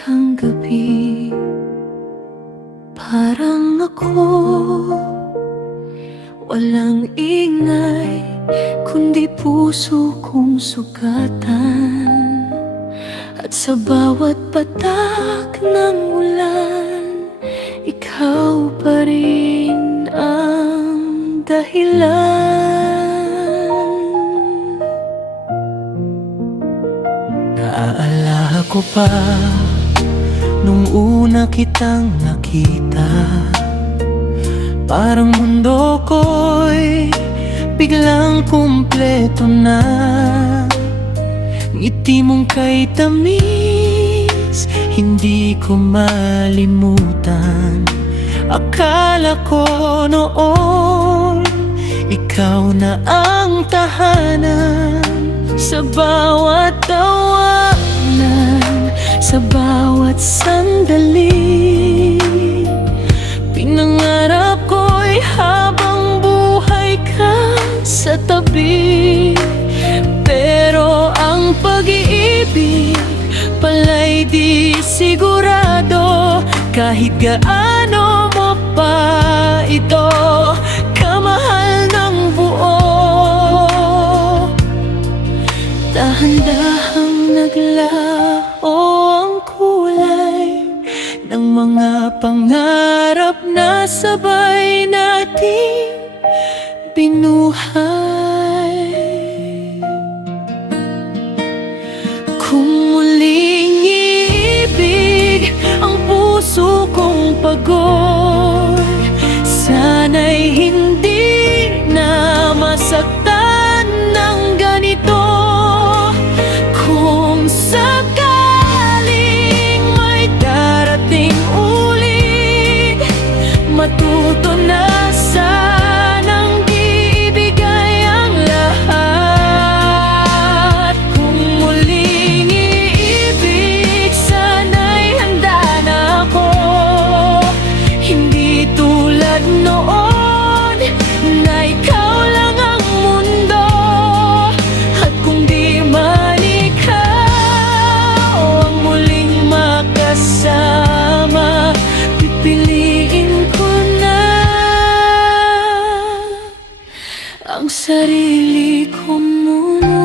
kang gabi. Parang ako, walang ingay, kundi puso kong sugatan. At sa bawat patak ng ulan, ikaw pa rin ang dahilan. Naaalala ko pa nung una kitang nakita, parang mundo ko'y biglang kumpleto na. Ngiti mong kay tamis, hindi ko malimutan. Akala ko noon, ikaw na ang tahanan. Sa bawat tawanan, sa bawat sandali, pinangarap ko'y habang buhay ka sa tabi. Pero ang pag-iibig pala'y di sigurado, kahit gaano mo pa ito kamahal ng buo. Dahan-dahang naglaho ang kulay ng mga pangarap na sabay nating binuhay. Kung muling iibig ang puso kong pagod, sana'y hindi na masaktan ng ganito. Kung sakaling may darating ulit, matuto na sanang ibigay ang lahat. Kung muling iibig, sana'y handa na ako, hindi tulad noon na ikaw lang ang mundo. At kung di man ikaw ang muling makasama, pipiliin ko na ang sarili ko muna.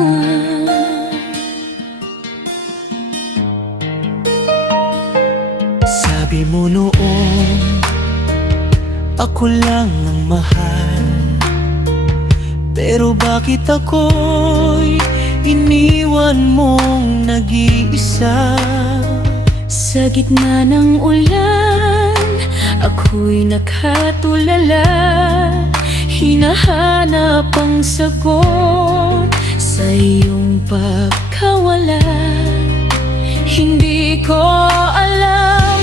Sabi mo noon, ako lang ang mahal. Pero bakit ako'y iniwan mong nag-iisa? Sa gitna ng ulan, ako'y nakatulala, hinahanap ang sagot sa iyong pagkawala. Hindi ko alam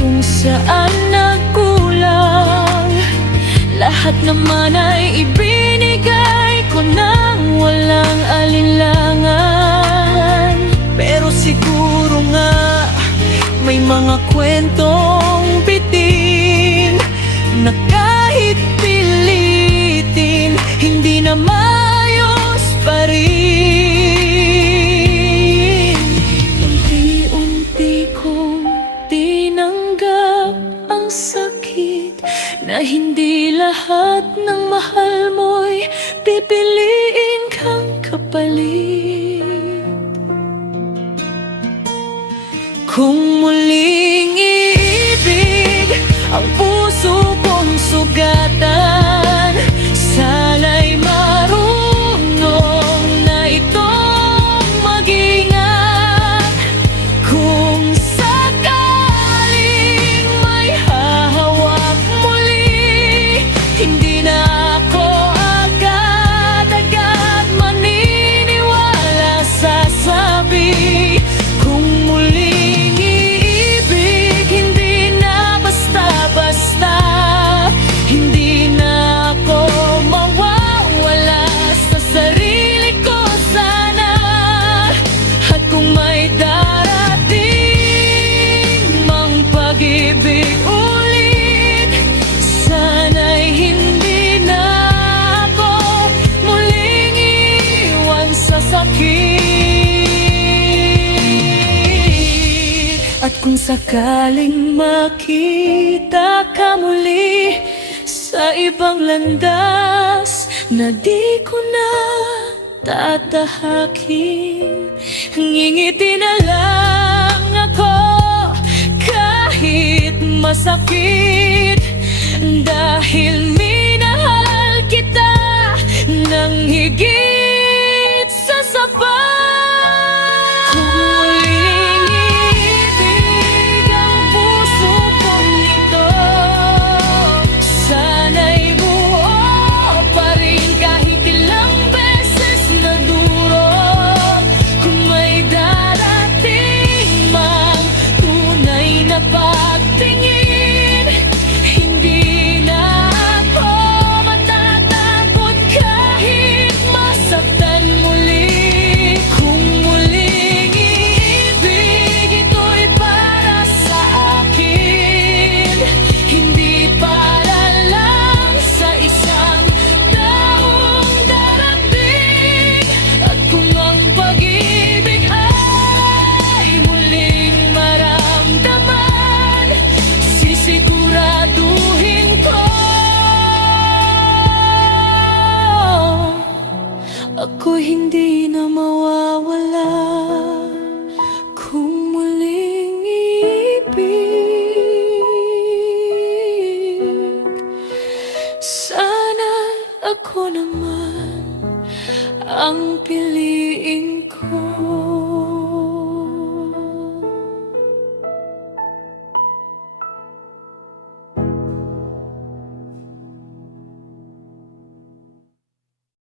kung saan nagkulang, lahat naman ay ibinigay ko nang walang alinlangan. Pero siguro nga may mga kwentong bitin na kahit pilitin, hindi na maayos pa rin. Unti-unti kong tinanggap ang sakit na hindi lahat ng mahal mo'y pipiliin kang kapalit. Kung muling iibig ang puso kong sugatan, sana'y marunong na itong mag-ingat. Kung sakaling may hahawak muli, hindi na ako agad-agad maniniwala sa sabi. Kung muling iibig, hindi na basta-basta, hindi na ako mawawala sa sarili ko sana. At kung may darating mang pag-ibig ulit, sana'y hindi na ako muling iwan sa sakit. sakaling makita ka muli sa ibang landas na di ko na tatahakin, ngingiti na lang ako kahit masakit, dahil minahal kita ng higit